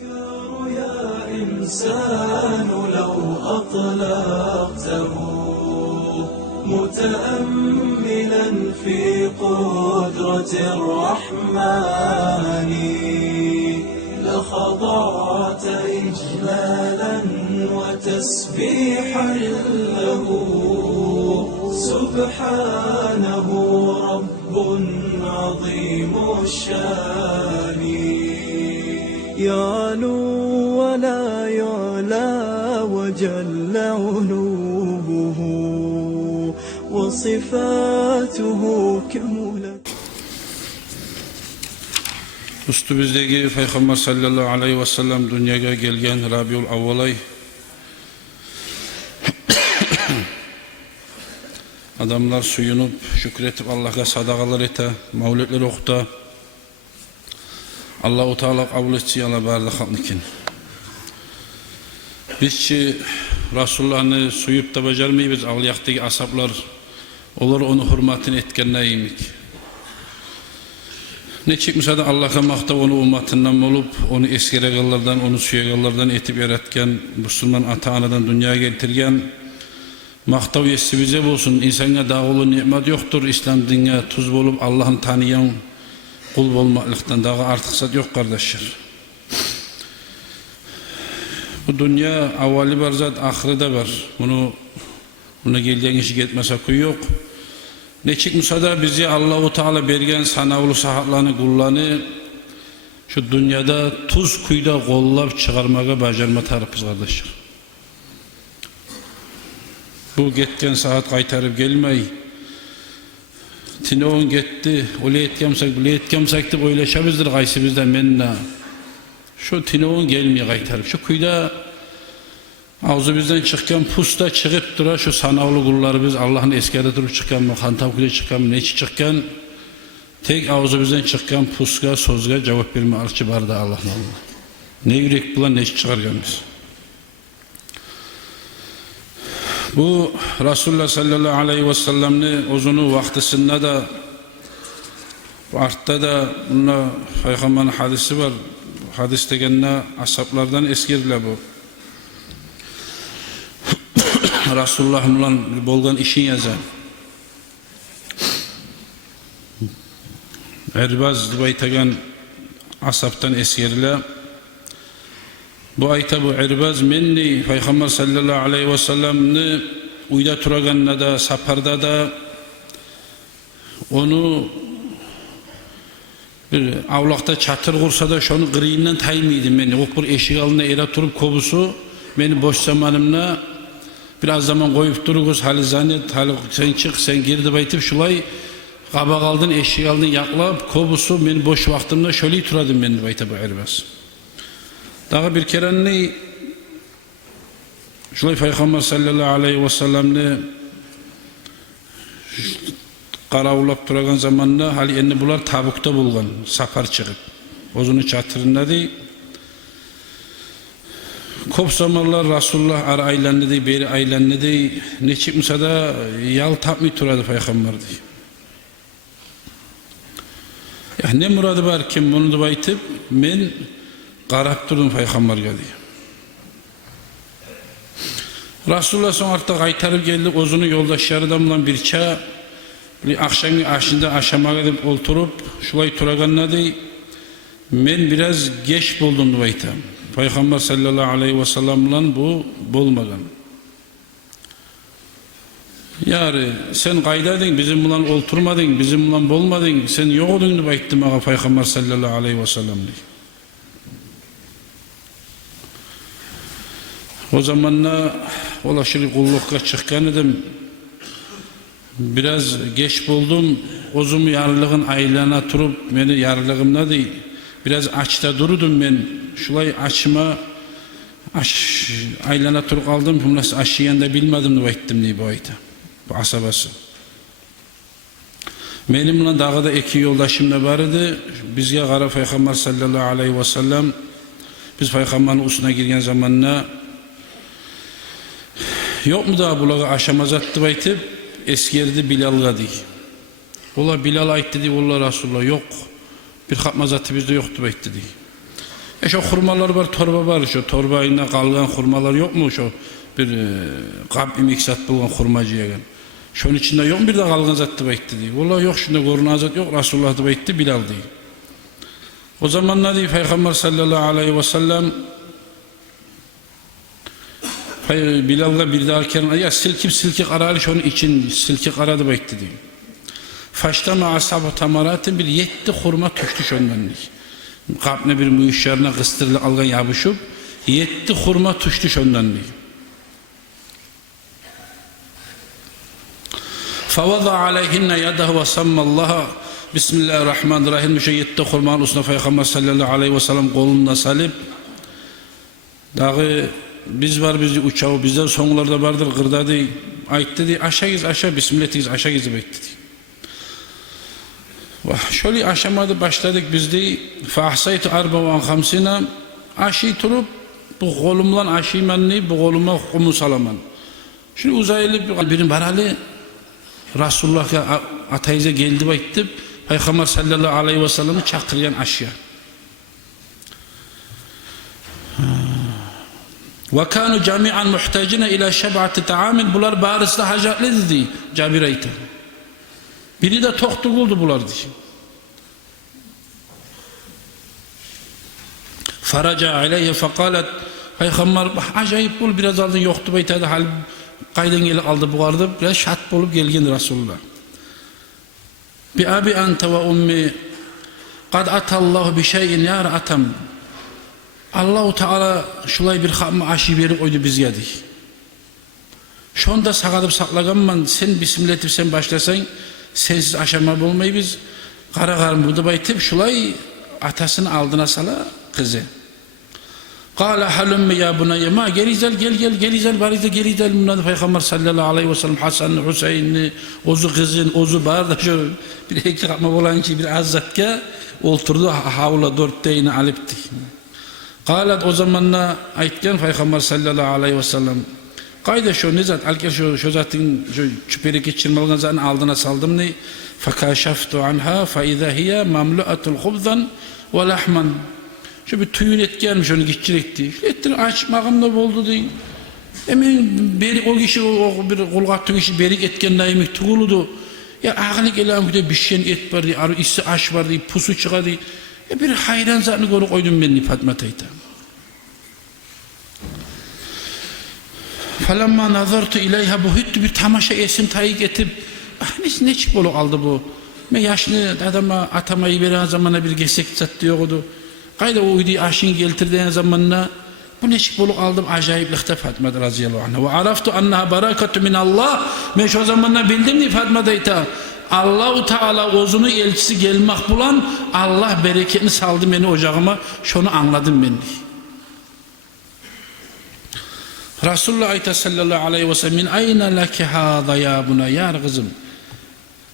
الأفكار يا إنسان لو أطلقته متأملا في قدرة الرحمن لخضعت إجلالا وتسبيحا له سبحانه رب عظيم الشان يعلو ولا يعلى وجل علوه وصفاته كملت. Üstümüzdeki Peygamber sallallahu aleyhi ve sellem dünyaya gelgen Rabiul Avvalay adamlar suyunup şükretip Allah'a sadakalar ete, mevlütler okuta Allah-u Teala kabul etsi ala barda halnikin. Bizçi Resulullah'ını suyup da becermeyiz, avliyaktaki asaplar olur onu hürmetini etkenleyimik. Ne çıkmışsa da Allah'a makta onu ummatından olup, onu eskiregallardan, onu suyagallardan etip yaratken, Müslüman ata-anadan dünyaya getirgen, maktav yesi bize olsun, insana dağılı nimet yoktur, İslam dinine tuz bulup Allah'ın tanıyan kul olmaklıktan daha artık zat yok kardeşler. Bu dünya avvali var zat, ahırı da var. Buna geldiğin işi gitmese kuyu yok. Ne çıkmışsa da bizi Allah-u Teala bergen sanavlı sahatlarını kullanı şu dünyada tuz kuyuda kollap çıkarmaya bacarma tarafız kardeşler. Bu gitken saat kaytarıp gelmeyi Tinoğun gitti, öyle etkamsak, böyle etkamsak da oylaşabızdır kaysı bizden menna. Şu tinoğun gelmeye kaytarıp, şu kuyuda ağzı bizden çıkan pusta çıkıp dura şu sanavlı kulları biz Allah'ın eskerde durup çıkan mı, kantavkuyla çıkan mı, ne çıkan tek ağzı bizden çıkan puska, sozga cevap verme alçı barda Allah'ın Allah. Ne yürek bulan ne çıkargan biz. Bu Resulullah sallallahu aleyhi ve sellem'ni uzunu vaktisinde de artta da bunda Peygamber'in hadisi var. Hadis degenine asaplardan eskirle bu. Resulullah'ın bolgan işin yazan. Erbaz baytagan asaptan eskirle. Bu ayta bu Erbaz menni Peygamber sallallahu aleyhi ve sellem'ni uyda turaganına da saparda da onu bir avlakta çatır kursa da şunu gırıyından taymıydım beni. O bir eşik alına era turup kobusu beni boş zamanımda biraz zaman koyup duruguz hali zannet hali sen çık sen girdi baytıp şulay kabak aldın eşik aldın yaklap kobusu beni boş vaktimde şöyle turadım beni bayta bu Erbaz. Daha bir kere ne şulay Peygamber sallallahu aleyhi ve sellem'ni qaravulab turagan zamanında hali endi bular tabukta bulgan safar çıkıp ozunu çatırında dey kop zamanlar Resulullah ara aylandı dey beri aylandı dey ne çıkmışsa da yal tapmay turadı Peygamber dey ya ne muradı var kim bunu da baytıp men qarab durdum Peygamber'e dey Resulullah son artık aytarıp geldi ozunu yoldaşlarıdan bulan bir ça akşamın aşında aşamağa gidip oturup şulay turaganına dey men biraz geç buldum deyta Peygamber sallallahu aleyhi ve sellem bilan bu bolmagan yari sen qaydadın bizim bilan olturmadın bizim bilan bolmadın sen yok odun deb aytdı mağa Peygamber sallallahu aleyhi ve sellem dey o zamanla ulaşır kullukka çıkkan edim biraz geç buldum ozumu yarılığın aylana turup beni yarılığımda değil biraz açta durudum ben şulay açma aylana turup aldım bu nasıl aşıyanda bilmedim ne ettim diye bu ayta bu asabası benimle dağda iki yoldaşım da vardı bizge qara Peygamber sallallahu aleyhi ve sellem biz Peygamber'in usuna girgen zamanla yok mu da bulağı aşamazat deb aytib eskerdi Bilal'a dey. Ola Bilal aytdı dey, ola Rasulullah yok. Bir xatmazatı bizde yok deb aytdı dey. Şu hurmalar var, torba var. Şu torbayında kalgan hurmalar yok mu? Şu bir kap imiksat bulgan hurmacıya gel. Şunun içinde yok mu bir de kalgan zatı bekti diye. Vallahi yok şunda korunan zat yok. Resulullah da bekti, Bilal diye. O zaman ne diyor Peygamber sallallahu aleyhi ve sellem? Bilal'la bir daha kerana ya silki kararlı şunun için silki karadı bekti diyor. Faştama asabı tamaratın bir 7 hurma tüştü şundan diyor. Kapne bir müşerine kıstırılı algan yapışıp 7 hurma tüştü şundan diyor. Favada aleyhinne yadahu ve sammallaha Bismillahirrahmanirrahim. Şu 7 hurmanın üstüne Peygamber sallallahu aleyhi ve sellem kolunda salip dağı biz var bizi uçağı bizden sonlarda vardır gırda diye ayıttı diye aşağı Bismillah diye aşağı bekti diye. Şöyle aşamada başladık biz de fahsaytu arba ve hamsina aşı turup bu kolumdan aşıymanni bu koluma humus alaman. Şimdi uzaylı birin baralı Resulullah'a atayıza geldi baktı Peygamber sallallahu aleyhi ve sellem'i çakıryan aşıya. Ve kanu cami'an muhtacina ila şeb'ati ta'amin bular barısda hacatlı dedi Cabireyte. Biri de toktuk oldu bular diye. Faraca aleyhe fekalet Peygamber acayip bul biraz aldın yoktu beytede hal kaydan gelip aldı bu vardı biraz şat bulup gelgen Resulullah. Bi abi ente ve ummi kad atallahu bi şeyin ya atam Allah-u Teala şulay bir hamma aşı verip oydu biz yedik. Şonda sağadıp saklaganman sen bismillah etip sen başlasan sensiz aşama bulmayı biz kara karın budu baytip şulay atasını aldına sala kızı. Kala halümme ya bunayya ma gelizel barize gelizel bundan Peygamber sallallahu aleyhi ve sellem Hasan'ı Hüseyin'i ozu kızın ozu barda şu bir iki kapma olan ki bir azzatka oturdu havla 4 deyini alipti. Kalat o zamanla aytken Peygamber sallallahu aleyhi ve sellem kayda şu nizat alker şu zatın şu çüpereki çirmalgan zatın aldına saldım ne fakaşaftu anha fa iza hiye mamlu'atul khubzan ve lahman şu bir tüyün etkenmiş onu geçirekti ettir açmağımda oldu diye emin beri o kişi o bir kulgattığın kişi berik etken daimi tuğuludu ya ağını gelen bir bir şeyin et var diye arı isi aş var diye pusu çıkar diye bir hayran zatını görü koydum beni Fatma teyze. Falamma nazartu ileyha bu hüttü bir tamaşa esim tayik etip ne çık bolu aldı bu. Me yaşlı adama atamayı veren zamana bir gesek zat diyordu. Kayda o uydu aşın geltirdiğin zamanına bu ne çık bolu aldım acayiplikte Fatma radıyallahu anha. Ve araftu annaha barakatu min Allah. Me şu zamanına bildim ni Fatma teyze. Allah-u Teala ozunu elçisi gelmek bulan Allah bereketini saldı beni ocağıma şunu anladım ben. Resulullah ayta sallallahu aleyhi ve sellem min ayna laki hâzâ ya buna ya kızım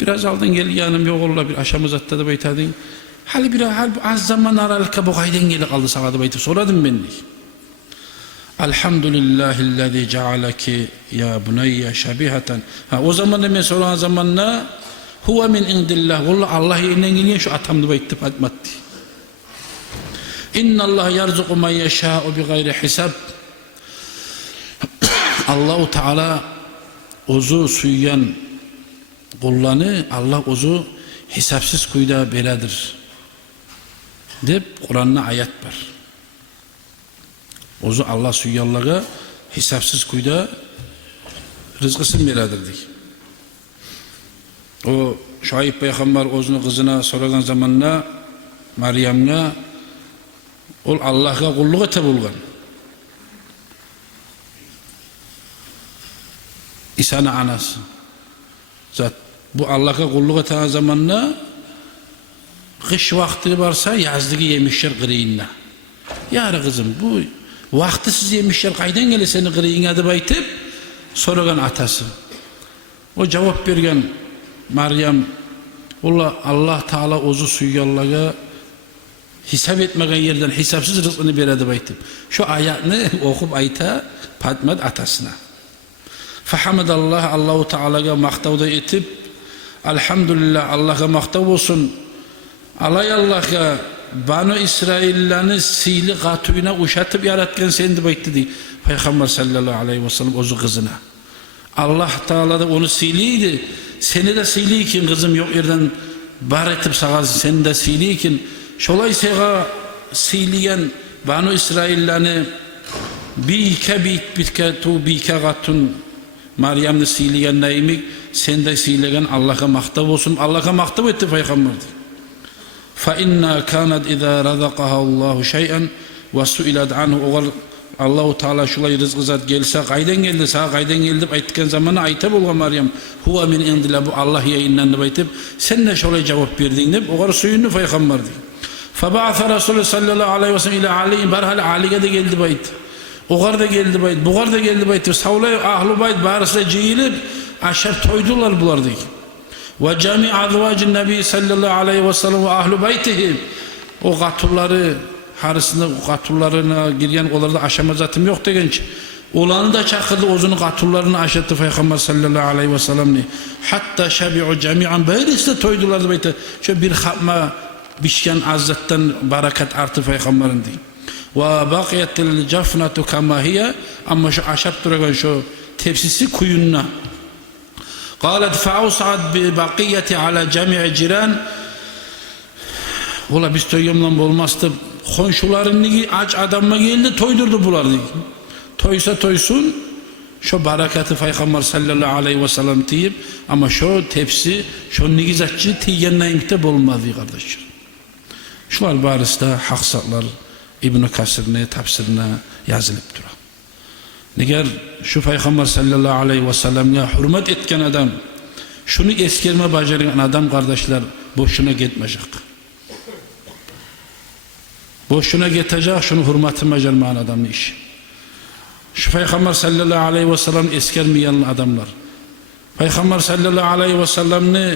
biraz aldın gel yanım yok oğlum bir aşamız atladı beytadın hali bir az zaman aralıkta bu kayden geli kaldı sağladı beyti soradım ben. Elhamdülillahillezî cealeki ya bunayya şabihaten o zaman da ben soran zamanla huve min indillah vallahi Allah elinden geliyor şu atamdı bayıttı Fatma'ttı. İnnallah yarzuku men yeşâ'u bi gayri hisab. Allah-u Teala ozu suyan kullanı Allah ozu hesapsız kuyda beladır. Deyip Kur'an'da ayet var. Ozu Allah suyanlığa hesapsız kuyda rızkısın beladır diye. O Şuayb Peygamber ozunu kızına soragan zamanla Meryem'e ol Allah'a kulluk ete bulgan. İsa'nın anası. Zat bu Allah'a kulluk eten zamanla kış vakti varsa yazdığı yemişler kırığında. Ya kızım bu vakti siz yemişler kaydan gele seni kırığına da baytıp soragan atası. O cevap bergen Meryem Allah Teala ozu suyu hesap etmegen yerden hesapsız rızkını beredi baytıp. Şu ayetini okup ayta Fatma atasına. Fahamdallah Allah-u Teala'ya maktavda etip elhamdülillah Allah'a maktav olsun alay Allah'a Banu İsrail'lerini sili katuyuna uşatıp yaratken sen de bayıttı diye. Peygamber sallallahu aleyhi ve sellem ozu kızına. Allah Teala da onu siliydi. Seni de siliyken kızım yok yerden bar etip sağazı seni de siliyken. Şolay seğa siliyen Banu İsrail'lerini bike bitke tu bike katun Meryem'ni siliyen neymi sen de siliyen Allah'a mahtab olsun. Allah'a mahtab etti Peygamber diye. فَاِنَّا كَانَتْ اِذَا رَذَقَهَا اللّٰهُ شَيْئًا وَسُئِلَدْ عَنْهُ Allah-u Teala şulay rızkı zat gelse kayden geldi sağa kayden geldi ayttıkken zamanı ayta bolgan Meryem huwa min indillah bu Allah yayınlandı baytıp sen de şolay cevap verdin dep ogar suyunu Peygamber diye. فَبَعَثَ رَسُولُ sallallahu aleyhi ve sellem ila Ali barhal Ali'ye de geldi bayt. Ogar da geldi bayt, bugar da geldi bayt. Savlay ahlu bayt barısı ciyilip aşağı toydular bular diye. Ve cami azvacın Nebi sallallahu aleyhi ve sellem ve ahlu beytihi o katulları harısında o katullarına girgen onlarda aşama zatım yok degenç olanı da çakırdı ozunu katullarını aşattı Peygamber sallallahu aleyhi ve sellem hatta şabi'u cami'an böylesi de toydular beyte şöyle bir hatma bişken azzattan barakat artı Peygamberin diye ve bakiyetil cafnatu kamahiye ama şu aşap duragan şu tepsisi kuyununa قالت فأوسعت ببقية على جميع جيران Ola biz toyumlan olmazdı. Konşuların aç adamma geldi toydurdu bular diye. Toysa toysun şu barakatı Peygamber sallallahu aleyhi ve sellem deyip ama şu tepsi şu nigizatçı tiyenleyimde olmadı kardeşler. Şular barısında haksaklar İbn-i Kasir'ne tafsirine yazılıp duran. Neger şu Peygamber sallallahu aleyhi ve sellem'e hürmet etken adam şunu eskerme bacarıyan adam kardeşler boşuna gitmeyecek. Boşuna gidecek şunu hürmetini bacarmayan adamın işi. Şu Peygamber sallallahu aleyhi ve sellem eskermeyen adamlar. Peygamber sallallahu aleyhi ve sellem'ni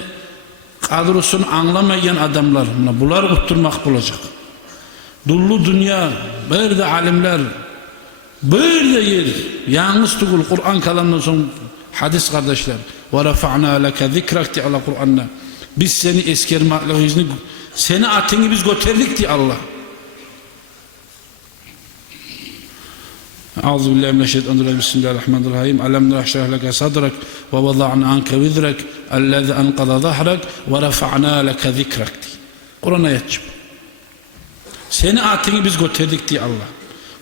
kadrosunu anlamayan adamlar bunlar kutturmak bulacak. Dullu dünya bir de alimler bir de yer yalnız tukul Kur'an kalanından sonra hadis kardeşler ve rafa'na leke zikrak diye Allah Kur'an'na biz seni eskermakla izni seni atını biz götürdük diye Allah Euzubillahimineşşeytanirracim Bismillahirrahmanirrahim Alam nahşrah leke sadrak ve vada'na anke vizrak ellezî ankada zahrak ve rafa'na leke zikrak diye Kur'an'a yetçim seni atını biz götürdük diye Allah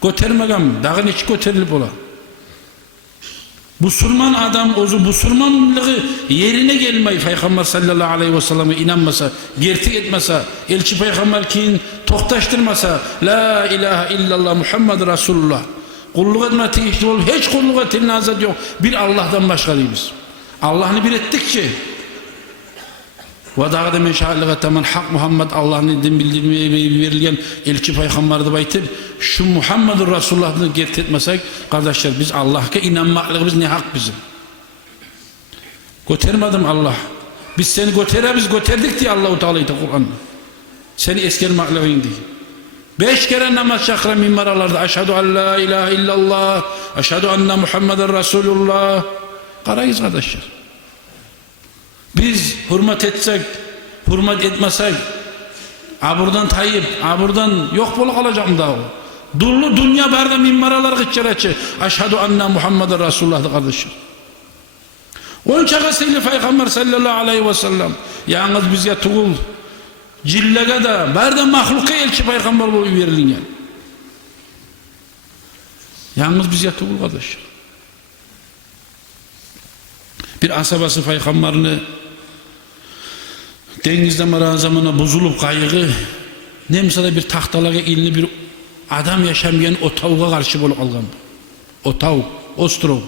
götürmegem, dağın içi götürülüp ola. Busurman adam ozu busurmanlığı yerine gelmeyi Peygamber sallallahu aleyhi ve selleme inanmasa, gertik etmese, elçi Peygamber kiyin toktaştırmasa, la ilahe illallah Muhammed Resulullah. Kulluk etme teyişli ol, hiç kulluk ettiğine azat yok. Bir Allah'tan başka değiliz. Allah'ını bir ettikçe, ve dağda meşahlığa tamam hak Muhammed Allah'ın din bildirmeye verilgen elçi Peygamber'de baytır şu Muhammedur Resulullah'ını gert etmesek kardeşler biz Allah'a inanmaklığımız ne hak bizim götürmedim Allah biz seni götürdük diye Allah-u Teala'yı da Kur'an seni eskermaklığın diye 5 kere namaz çakra minbaralarda aşhadu en la ilahe illallah aşhadu enne Muhammeden Resulullah karayız kardeşler biz hürmet etsek, hürmet etmesek, buradan tayyip, buradan yok bolu kalacağım da o. Dullu dünya barda minbaralar gıççaraçı. Aşhadu enne Muhammeden Resulullah'dı kardeşim. On çakasıyla Peygamber sallallahu aleyhi ve sellem. Yalnız bizge tuğul, cillege de, barda mahluka elçi Peygamber boyu verilingen. Yalnız bizge tuğul kardeşim. Bir asabası Peygamberini denizde marazamına bozulup kayığı nemsada bir tahtalara ilini bir adam yaşamayan o tavuğa karşı bulup algan. O tavuk, ostrov.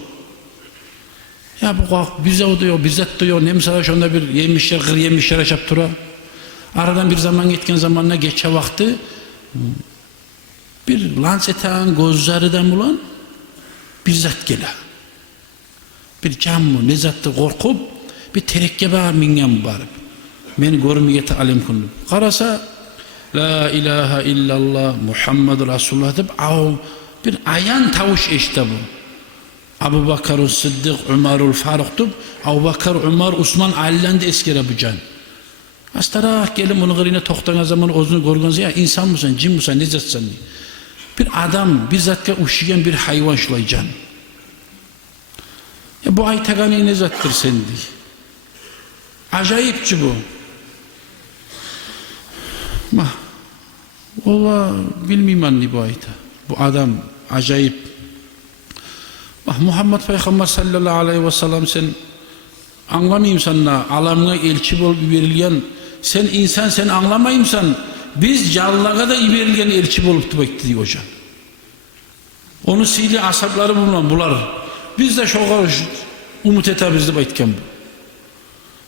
Ya bu bize o diyor, bize diyor nemsada şunda bir yemişler, kır yemişler açıp dura. Aradan bir zaman gitken zamanına geçe vakti bir lansetan gözlerinden bulan bir zat gele. Bir cammu ne zattı korkup bir terekke bağır mingen bağırıp beni görmeyete alim kundu. Karasa la ilahe illallah Muhammed Resulullah deyip bir ayan tavuş eşte bu. Abu Bakar Sıddık Umarul Faruk deyip Abu Bakar Umar Osman Ali'den de eskere bu can. Astarak gelin bunu kırına toktana zaman ozunu görgünüz ya insan mısın, cin mısın, ne zatsan diye. Bir adam bir zatka uşuyan bir hayvan şulaycan. Ya bu aytagani ne zattır sen diye. Acayipçi bu. Valla bilmeyeyim anne bu ayta. Bu adam acayip. Muhammed Peygamber sallallahu aleyhi ve sellem sen anlamayayım sana alamına elçi olup verilgen sen insan sen anlamayımsan biz canlılara da verilgen elçi olup bekliyor hocam. Onu sili asapları bular. Biz de şoğa umut etabizdi baytken bu.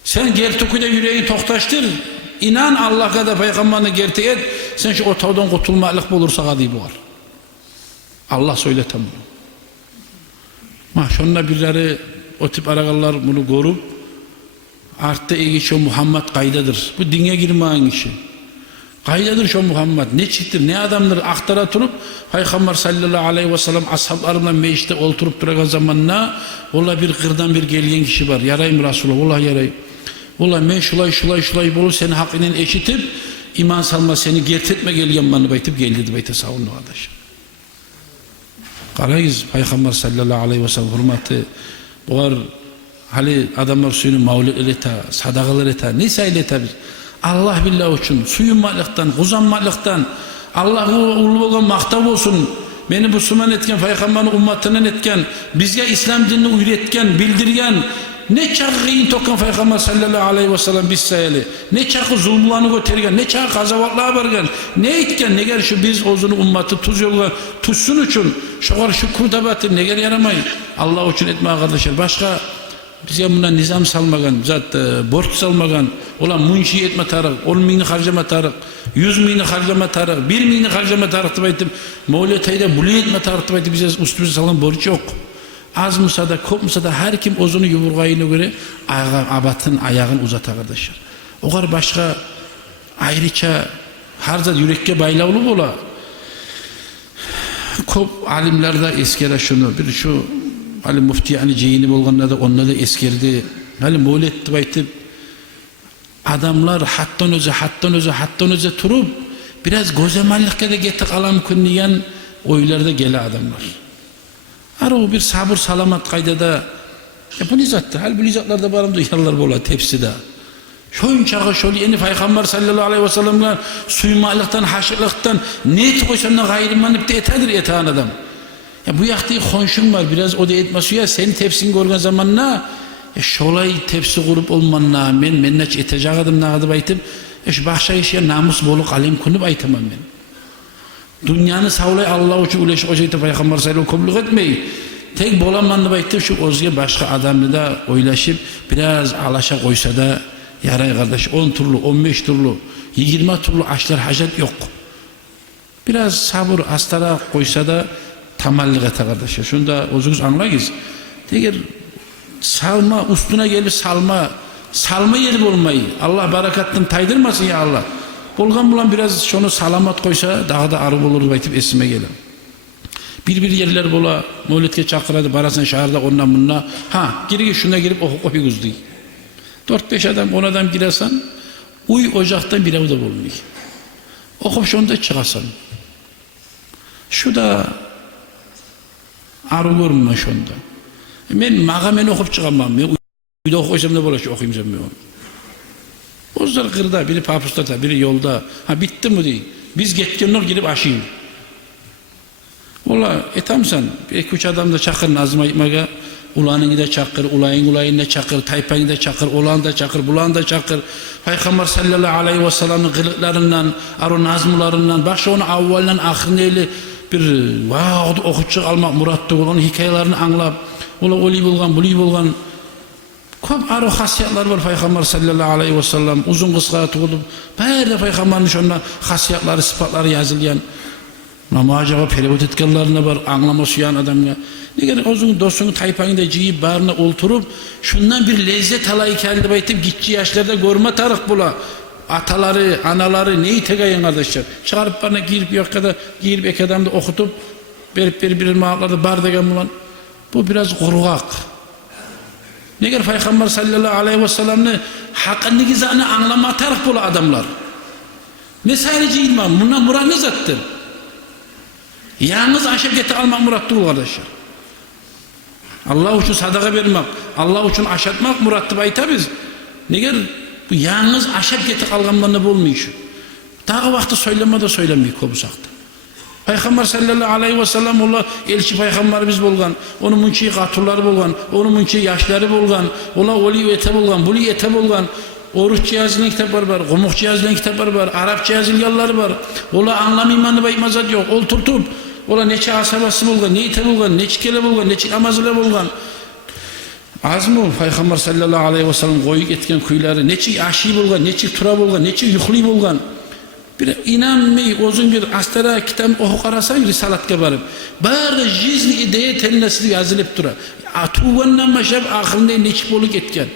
Sen gertukuyla yüreğini toktaştır. İnan Allah'a da Peygamberine gerti et. Sen şu ortadan kurtulmalık bulursa hadi bu var. Allah söyletem bunu. Şunla birileri o tip aragallar bunu görüp artta egi şu Muhammed kaydadır. Bu dine girmeyen işi. Kaydadır şu Muhammed. Ne çıktır, ne adamdır aktara turup Peygamber sallallahu aleyhi ve sellem ashablarımla mecliste oturup duran zamanına ola bir kırdan bir gelgen kişi var. Yarayım Resulullah, vallahi yarayım. Vallahi men şulay bolu seni hakkının eşitip iman salma seni gertetme gelgen bana baytıp geldi bayta savunlu kardeş. Qarayız Peygamber sallallahu aleyhi ve sellem hürmeti bular hali adamlar suyunu mavlid eta, sadaqalar eta, ne sayleta biz. Allah billah için suyunmalıktan, kuzanmalıktan Allah'ı ulu olan maktab olsun. Beni bu Müslüman etken, Peygamber'in ümmetinin etken, bizge İslam dinini üretken, bildirgen, ne çakı in tokan Peygamber sallallahu aleyhi ve sellem biz sayılı, ne çakı zulmlarını götürgen, ne çakı kazavatlığa bargen, ne etken, ne gel şu biz ozunu ümmeti tuz yolga tuzsun için, şoğar şu kurtabatı ne gel yaramayın. Allah için etme arkadaşlar. Başka bize buna nizam salmagan, zat borç salmagan, ola munşi etme tarık, 10 mini harcama tarık, 100 mini harcama tarık, 1 mini harcama tarık tıbaytım, Mevletay'da bulu etme tarık tıbaytım bize üstümüze salan borç yok. Az mısa da, kop mısa da her kim ozunu yumurgayına göre abatın ayağını uzata kardeşler. O kadar başka ayrıca her zat yürekke baylavlı ola. Kop alimlerde eskere şunu, bir şu Ali Mufti yani ceyini bolğanlarda onunla da eskerdi. Ali Mevlet baytıp adamlar hattan öze turup biraz gözemallikle de getik alam künniyen oylarda gele adamlar. Ara o bir sabır salamat kaydada bu nizattı. Hal bu nizatlarda barım duyarlar bola tepside. Şoyun çağı şöyle yeni Peygamber sallallahu aleyhi ve sellem'le suymalıktan, haşırlıktan ne et koysanla gayrimanıp da etedir eteğin adam. Ya bu yaktığı konşun var biraz o da etmesi ya sen tepsini görgen zamanla şolay tepsi kurup olmanla men neç etecek adım nağıdı baytıp şu bahşa işe namus bolu kalim kunup aytamam ben. Dünyanı savlay Allah için uleşik ocayta Peygamber sallallahu kobluk etmeyi tek bolamanlı baytıp şu ozga başka adamı da oylaşıp biraz alaşa koysa da yaray kardeş 10 turlu 15 turlu 20 turlu açlar hacet yok. Biraz sabır astara koysa da tamallık ete kardeşler. Şunda ozunuz anlayız. Eğer salma, üstüne gelip salma yeri olmayı. Allah barakattan taydırmasın ya Allah. Bolgan bulan biraz şunu salamat koysa daha da arı bulur baytıp esime gelin. Bir yerler bola Mevlüt'e çakıradı barasın şahırda ondan bununla. Geri şuna girip okuyuz diye. 4-5 adam 10 adam girersen uy ocaktan bir evde bulmuyor. Okup şunu çıkarsan. Şu da arı görmüyor şunda. Ben okup çıkamam. Ben uyda okuysam da böyle okuyayım sen ben onu. Ozlar kırda, biri papustata, biri yolda. Bitti mi değil. Biz getkenler girip aşıyım. Valla etamsan, 2-3 adam da çakır Nazım Ayıpmaga, ulanını da çakır, ulayın da çakır, taypanı da çakır, ulan da çakır, bulan da çakır. Peygamber sallallahu aleyhi ve sellem'in kılıklarından, arı nazmularından, başka onu avvalden ahirneyle bir okutçuk almak murattı olan hikayelerini anlap, ola oli bulgan, köp arı hasiyatlar var Peygamber sallallahu aleyhi ve sellem, uzun kıska tuğulup, böyle Peygamber'in şonda hasiyatları, sıfatları yazılyan, ama acaba perevot etkenlerine var, anlaması yan adamla. Ne gerek ozun dostunu taypanı da ciyip bağrına oturup, şundan bir lezzet alayı kendi baytıp, gitçi yaşlarda görme tarık bula. Ataları, anaları neyi tegayın kardeşler? Çağırıp bana girip ek adamda okutup, berip bir mağalarda bardagan bulan. Bu biraz kuruğak. Neger Peygamber sallallahu aleyhi ve sellem'ni hakkındaki zanı anlamatarak bula adamlar. Ne sadece ilman, bundan murat ne zattır? Yalnız aşağı geti almak murattır kardeşler. Allah için sadaka vermek, Allah için aşatmak murattır aytabız. Neger bu yalnız aşağı geti alganlarına bulmuyor. Daha vakti söylemede söylemeyi kopsakta. Peygamber sallallahu aleyhi ve sellem ola elçi peygamberimiz bolgan, onun münçi katulları bolgan, onun münçi yaşları bolgan, ola oli ete bolgan, buli ete bolgan, oruç yazılan kitaplar var, gomuk yazılan kitaplar var, Arapça yazılganlar var. Ola anlamaymanı baymazat yok. Ol turtup, ola neçe asabası bolgan, ne ite bolgan, neçe kele bolgan, neçe namazıla bolgan. Az mı Peygamber sallallahu aleyhi ve sellem koyuk etken kuyları, neçe aşi bolgan, neçe tura bolgan, neçe yuhli bolgan. Bir inanmay o'zing bir astara kitap o'qib qarasang risolatga borib bari jizni ideya tennasida yozilib turadi. Atuvandan boshlab aqlda nechik bo'lib ketgan.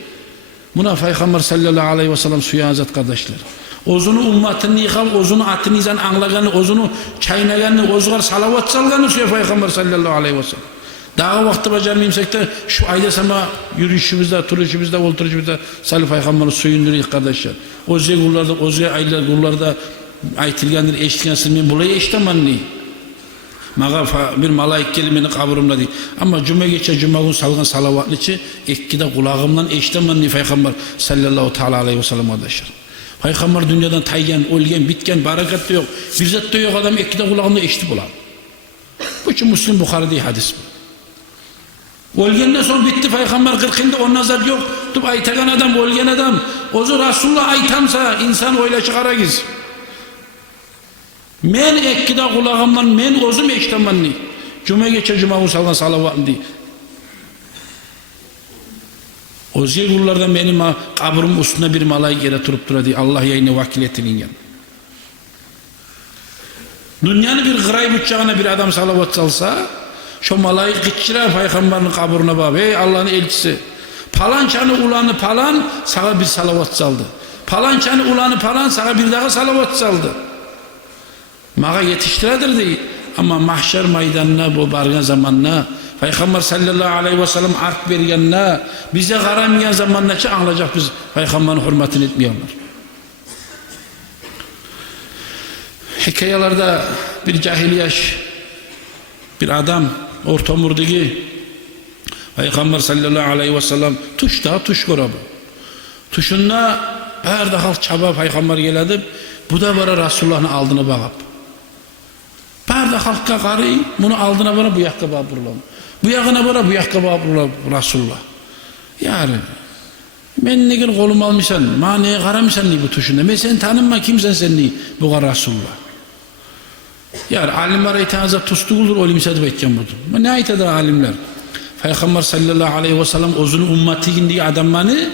Buna Peygamber sallallahu aleyhi ve sellem suya hazret kardeşler. O'zini ummatini yıqab, o'zini atinizdan anglagani, o'zini chaynagani, o'zgar salavat salgani suya Peygamber sallallahu aleyhi ve sellem. Daha vaqtda bajarmaysak da şu ayda sama yürüyüşümüzde, turuşumuzda, oturuşumuzda sallallahu Peygamber'in suyunduruyor kardeşler. O'zga gullarda, o'zga aylar gullarda aytilgandir, eshitgansiz men bulay eshitamanni. Maga bir malaik kelib meni qabrimda deydi. Ammo jumagacha juma kun salgan salavatnichi ikkida qulog'imdan eshitamanni Peygamber sallallohu taala alayhi vasallam kardeşler. Peygamber dünyadan taygan, o'lgan, bitgan, barakat da yok. Bir zat da yok adam ikkida qulog'imda eshitib bo'ladi. Bu için Müslim Buxarida hadis bu. O'lgandan so'ng bitti Peygamber 40 yilda ondan zat yok. Deb aytagan adam, o'lgan adam, o'zi Rasululloh aytamsa inson o'ylashi qaragiz. Men ikkida qulog'imdan men o'zim eshitamanni. Jumaga juma salgan salavatni deydi. O'zga gullardan benim qabrim ustuna bir malaika yere turib turadi. Allah yayını vakil etilingan. Dünyanın bir g'ayb uçağına bir adam salavat salsa, şu malaika gitçiler Peygamber'in kabrine bak. Ey Allah'ın elçisi, palançanı ulanı palan sana bir salavat saldı. Palançanı ulanı palan sana bir daha salavat saldı. Mağa yetiştiredir değil. Ama mahşer meydanına bu bargan zamanına Peygamber sallallahu aleyhi ve sellem art bergenine bize qaramayan zamanına ki anlayacak biz Peygamber'in hürmetini etmiyorlar. Hikayalarda bir cahiliyaş bir adam orta umurdaki Peygamber sallallahu aleyhi ve sellem tuş korabu. Tuşunda her daha çaba Peygamber geledi. Bu da bara Resulullah'ın aldığına bakıp. Barda halkka qarayı, bunu aldığına bara bu yakka bağ burulam. Bu yakına bara bu yakka bağ burulam Resulullah. Yani, men neger kolum almışsan, ma neye qaramısan ni bu tuşunda. Men sen tanınma kimsen sen ni bu Resulullah. Yani alimler aytanıza tustuğuldur olimse de etken budur. Ne aytadır alimler? Peygamber sallallahu aleyhi ve sellem o'zini ummatigindiği adamlarını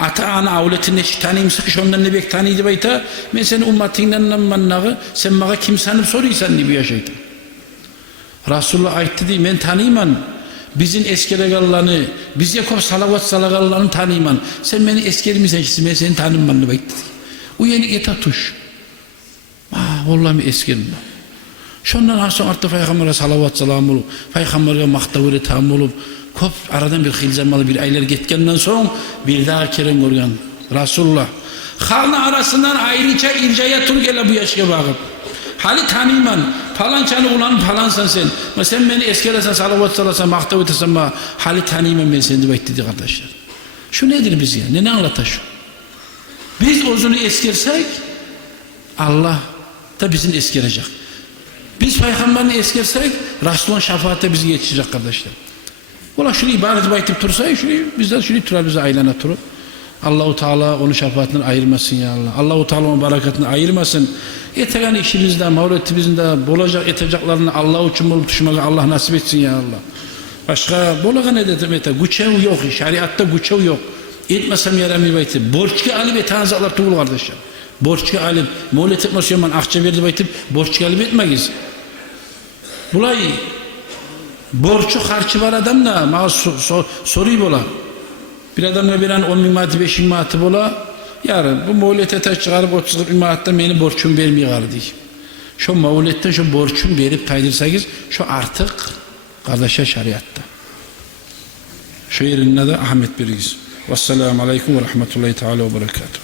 ata-ana avletini neçik tanıyımsa ki ondan ne bek tanıydı bayta men seni ummatinden mannağı sen mağa kim sanıp soruysan diye bir yaşaydı. Resulullah aytti diye men tanıyman bizim eskeregallarını biz yakop salavat salagallarını tanıyman sen beni eskerimiz eşisi men seni tanıyman diye baytti. O yeni eta tuş. Vallahi mi eskerim ben. Şondan sonra artık Peygamber'e salavat salam olup Peygamber'e maktavure tam olup kop aradan bir xilzamalı bir aylar getkenden soň bir daha kerem görgen Resulullah. Halna arasından ayrıca ircaya tur gele bu yaşa bakıp. Hali tanıyman, falançanı ulan falansan sen. Sen beni eskeresen, salavat salasan, maktav etesen ma, hali tanıyman ben seni de dedi kardeşler. Şu nedir biz ya? Ne anlatar şu? Biz ozunu eskersek, Allah da bizim eskerecek. Biz Peygamberini eskersek, Resulullah'ın şefaati bizi geçecek kardeşler. Ola şunu ibadet baytıp tursa, bizler şunu turar bize aylana turup. Allah-u Teala onu şefaatinden ayırmasın ya Allah. Allah-u Teala onun bereketini ayırmasın. Yeteğen işimizde, mavretimizde, bolacak eteceklerini Allah için bulup düşmeye Allah nasip etsin ya Allah. Başka bolaga ne dedim ete? Güçev yok, şeriatta güçev yok. Etmesem yaramıyor baytıp. Borçki alıp etanızaklar tuğul kardeşler. Borçki alıp, mevlet etmesi yaman akça verdi baytıp, borçki alıp etmeyiz. Bulay, borçu harcı var adam da, bana soruyu bola. Bir adamla veren 10 bin manatı, 5 bin manatı bola, yarın bu mevlete taş çıkarıp 30 bin manattan beni borçum vermeye karı deyip. Şu mevletten şu borçum verip taydırsanız, şu artık kardeşler şeriatta. Şu yerine de Ahmet Birgiz. Vesselamu aleyküm ve rahmetullahi teala ve berekatuhu.